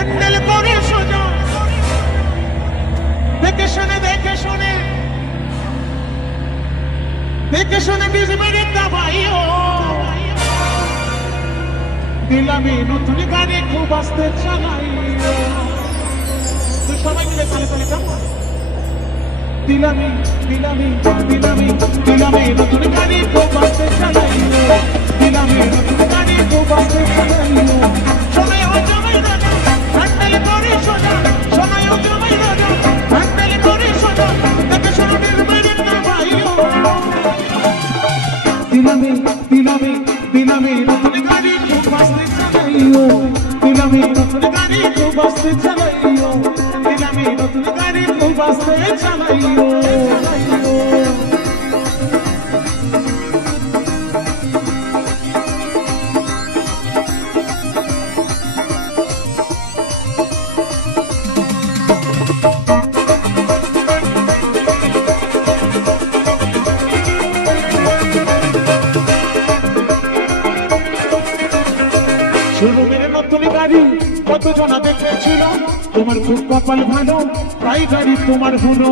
handle করে সোজা দেখে শুনে বিষ মেরে দাবাইও দিলামি নতুন গাড়ি খুব আস্তে চালাইও তুই সবাই মিলে তালে তালে যাবো দিলামি নতুন গাড়ি খুব আস্তে চালাইও দিলামি নতুন গাড়ি খুব আস্তে চালাইও সময় জমাই রাজা হ্যান্ডেল করে সোজা সময় জমাই রাজা হ্যান্ডেল করে সোজা দেখে শুনে বিষ মেরে দাবাইও দিলামি নতুন গাড়ি খুব আস্তে চালাইও দিলামি নতুন গাড়ি খুব আস্তে চালাইও দিলামি নতুন গাড়ি খুব আস্তে চালাইও নতুন গাড়ি কত জনা দেখেছিল তোমার খুব কপাল ভালো তাই গাড়ি তোমার হলো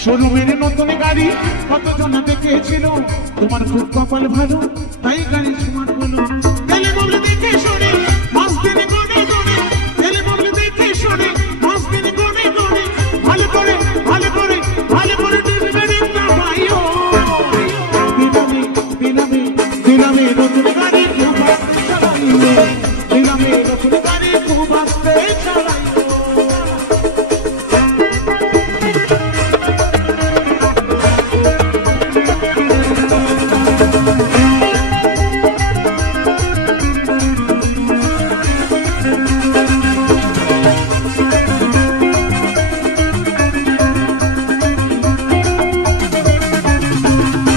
শোরুমের নতুন গাড়ি কত জনা দেখেছিল তোমার খুব কপাল ভালো তাই গাড়ি তোমার হলো তেলে বলে দেখে শুনে মাস দিনে গনে গনে তেলে বলে দেখে শুনে মাস দিনে গনে গনে ভালো করে দিলামি নতুন গাড়ি খুব আস্তে চালাইও দিলামি নতুন গাড়ি খুব আস্তে চালাইও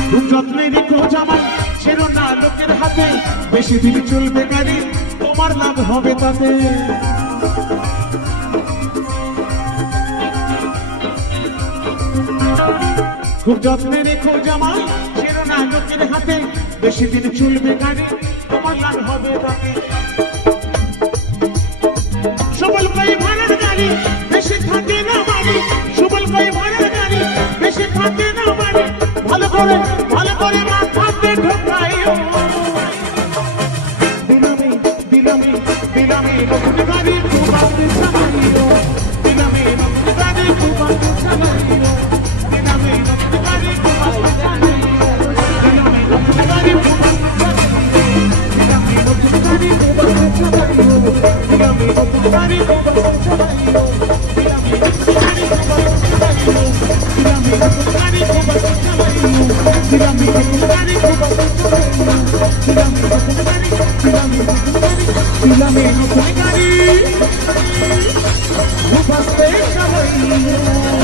খুব যত্নে রেখো জামাই ছেড়ো না লোকের হাতে বেশি দিন চলবে গাড়ি তোমার লাভ হবে তাতে খুব যত্নে রেখো জামাই ছেড়ো না লোকের হাতে বেশি দিন চলবে গাড়ি তোমার লাভ হবে তাতে সবল কই ভাড়ার গাড়ি বেশি থাকে না বাড়ি সবল কই ভাড়ার গাড়ি বেশি থাকে না বাড়ি ভালো করে মাথাতে ঢোকাইও দিলামি নতুন গাড়ি খুব আস্তে চালাইও দিলামি নতুন গাড়ি খুব আস্তে চালাইও দিলামি নতুন গাড়ি খুব আস্তে চালাইও দিলামি নতুন গাড়ি খুব আস্তে চালাইও দিলামি নতুন গাড়ি খুব আস্তে চালাইও দিলামি নতুন গাড়ি খুব আস্তে চালাইও দিলামি নতুন গাড়ি খুব আস্তে চালাইও দিলামি নতুন গাড়ি খুব আস্তে চালাইও দিলামি নতুন গাড়ি খুব আস্তে চালাইও দিলামি নতুন গাড়ি খুব আস্তে চালাইও